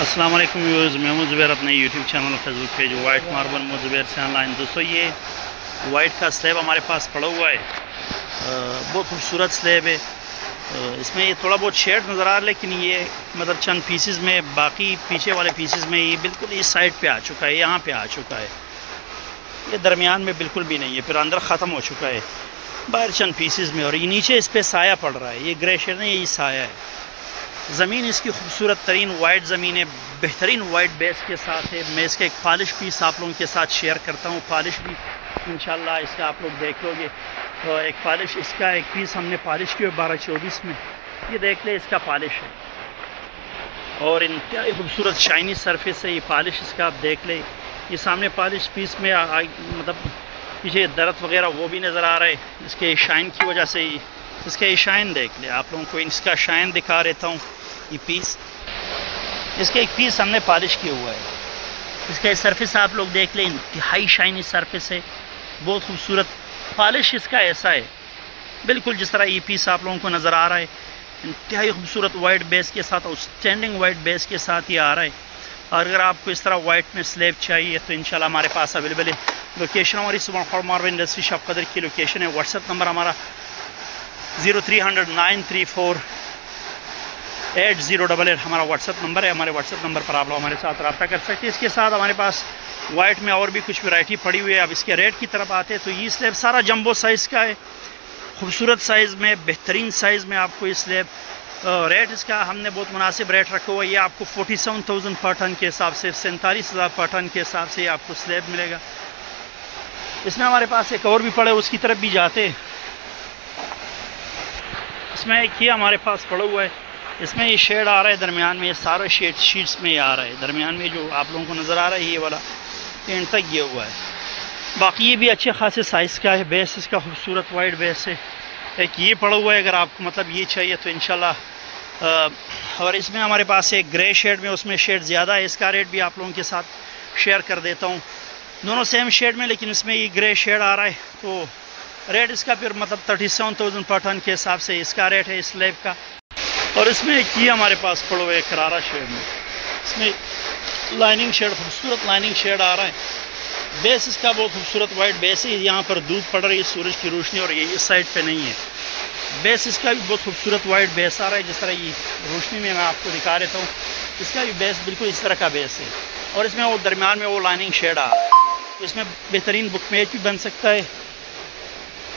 السلام علیکم ویورز، میں ہوں زبیر، اپنے یوٹیوب چینل اور فیس بک پیج وائٹ ماربل زبیر سے آن لائن۔ دوستو یہ وائٹ کا سلیب ہمارے پاس پڑا ہوا ہے، بہت خوبصورت سلیب ہے۔ اس میں یہ تھوڑا بہت شیڈ نظر آ رہا ہے، لیکن یہ مطلب چند پیسز میں، باقی پیچھے والے پیسز میں یہ بالکل اس سائڈ پہ آ چکا ہے، یہاں پہ آ چکا ہے، یہ درمیان میں بالکل بھی نہیں ہے، پھر اندر ختم ہو چکا ہے باہر چند پیسز میں، اور یہ نیچے اس پہ سایہ پڑ رہا ہے، یہ گرے شیڈ نہیں، یہ سایہ ہے۔ زمین اس کی خوبصورت ترین وائٹ زمین ہے، بہترین وائٹ بیس کے ساتھ ہے۔ میں اس کا ایک پالش پیس آپ لوگوں کے ساتھ شیئر کرتا ہوں، پالش بھی انشاءاللہ اس کا آپ لوگ دیکھ لو گے۔ ایک پالش اس کا ایک پیس ہم نے پالش کی 1224 میں، یہ دیکھ لیں اس کا پالش ہے، اور انتہائی خوبصورت شائنی سرفیس ہے۔ یہ پالش اس کا آپ دیکھ لیں، یہ سامنے پالش پیس میں مطلب پیچھے درخت وغیرہ وہ بھی نظر آ رہا ہے، اس کے شائن کی وجہ سے اس کا یہ شائن دیکھ لیں۔ آپ لوگوں کو اس کا شائن دکھا رہتا ہوں، یہ پیس اس کا ایک پیس ہم نے پالش کیا ہوا ہے، اس کا سرفیس آپ لوگ دیکھ لیں، انتہائی شائنی سرفیس ہے، بہت خوبصورت پالش اس کا ایسا ہے، بالکل جس طرح یہ پیس آپ لوگوں کو نظر آ رہا ہے، انتہائی خوبصورت وائٹ بیس کے ساتھ، آؤٹ اسٹینڈنگ وائٹ بیس کے ساتھ یہ آ رہا ہے۔ اور اگر آپ کو اس طرح وائٹ میں سلیب چاہیے تو انشاءاللہ ہمارے پاس اویلیبل ہے۔ لوکیشن ہماری سبحان ماربل انڈسٹری شاپ قدر کی لوکیشن ہے۔ واٹس ایپ نمبر ہمارا 0300934888 ہمارا واٹس ایپ نمبر ہے۔ ہمارے واٹس ایپ نمبر پر آپ لوگ ہمارے ساتھ رابطہ کر سکتے ہیں۔ اس کے ساتھ ہمارے پاس وائٹ میں اور بھی کچھ ورائٹی پڑی ہوئی ہے۔ اب اس کے ریٹ کی طرف آتے ہیں تو یہ سلیب سارا جمبو سائز کا ہے، خوبصورت سائز میں، بہترین سائز میں آپ کو یہ سلیب ریٹ اس کا ہم نے بہت مناسب ریٹ رکھا ہوا ہے۔ یہ آپ کو 47,000 پر ٹن کے حساب سے، 47,000 پر ٹن کے حساب سے یہ آپ کو سلیب ملے گا۔ اس میں ہمارے پاس ایک اور بھی پڑا ہے، اس کی طرف بھی جاتے ہیں۔ اس میں ایک یہ ہمارے پاس پڑا ہوا ہے، اس میں یہ شیڈ آ رہا ہے درمیان میں، یہ سارے شیٹس میں یہ آ رہا ہے درمیان میں، جو آپ لوگوں کو نظر آ رہا ہے یہ والا اینڈ تک یہ ہوا ہے۔ باقی یہ بھی اچھے خاصے سائز کا ہے، بیس اس کا خوبصورت وائٹ بیس ہے۔ ایک یہ پڑا ہوا ہے، اگر آپ کو مطلب یہ چاہیے تو انشاءاللہ اور اس میں ہمارے پاس ایک گرے شیڈ میں، اس میں شیڈ زیادہ ہے، اس کا ریٹ بھی آپ لوگوں کے ساتھ شیئر کر دیتا ہوں۔ دونوں سیم شیڈ میں، لیکن اس میں یہ گرے شیڈ آ رہا ہے تو ریٹ اس کا پھر مطلب 37,000 پر ٹن کے حساب سے اس کا ریٹ ہے اس سلیب کا۔ اور اس میں ایک یہ ہمارے پاس پڑا ہوا ہے کرارا شیڈ میں، اس میں لائننگ شیڈ، خوبصورت لائننگ شیڈ آ رہا ہے۔ بیس اس کا بہت خوبصورت وائٹ بیس ہے، یہاں پر دودھ پڑ رہی ہے سورج کی روشنی، اور یہ اس سائڈ پہ نہیں ہے۔ بیس اس کا بھی بہت خوبصورت وائٹ بیس آ رہا ہے، جس طرح یہ روشنی میں آپ کو دکھا دیتا ہوں، اس کا بھی بیس بالکل اس طرح کا بیس ہے، اور اس میں وہ درمیان میں وہ لائننگ شیڈ آ رہا ہے، اس میں بہترین بک میچ بھی بن سکتا ہے۔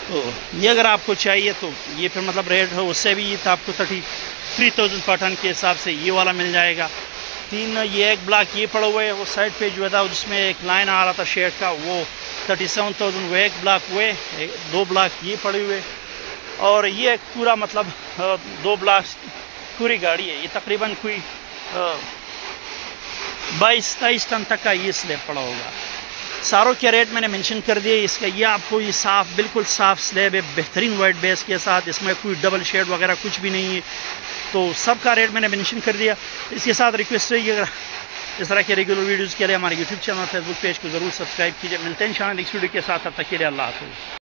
تو یہ اگر آپ کو چاہیے تو یہ پھر مطلب ریٹ ہے اس سے بھی یہ آپ کو 33,000 پر ٹن کے حساب سے یہ والا مل جائے گا۔ یہ ایک بلاک یہ پڑا ہوا ہے، وہ سائڈ پہ جو تھا جس میں ایک لائن آ رہا تھا شیڈ کا، وہ 37,000، وہ ایک بلاک ہوئے، 2 بلاک یہ پڑے ہوئے، اور یہ ایک پورا مطلب 2 بلاک پوری گاڑی ہے، یہ تقریباً کوئی 22-23 ٹن تک کا یہ سلیب پڑا ہوگا۔ ساروں کے ریٹ میں نے منشن کر دیے۔ اس کا یہ آپ کو یہ صاف، بالکل صاف سلیب ہے، بہترین وائٹ بیس کے ساتھ، اس میں کوئی ڈبل شیڈ وغیرہ کچھ بھی نہیں ہے، تو سب کا ریٹ میں نے منشن کر دیا۔ اس کے ساتھ ریکویسٹ ہے کہ اگر اس طرح کے ریگولر ویڈیوز کے لیے ہمارے یوٹیوب چینل اور فیس بک پیج کو ضرور سبسکرائب کیجیے۔ ملتے ہیں انشاءاللہ نیکسٹ ویڈیو کے ساتھ، تب تک کے لیے اللہ حافظ۔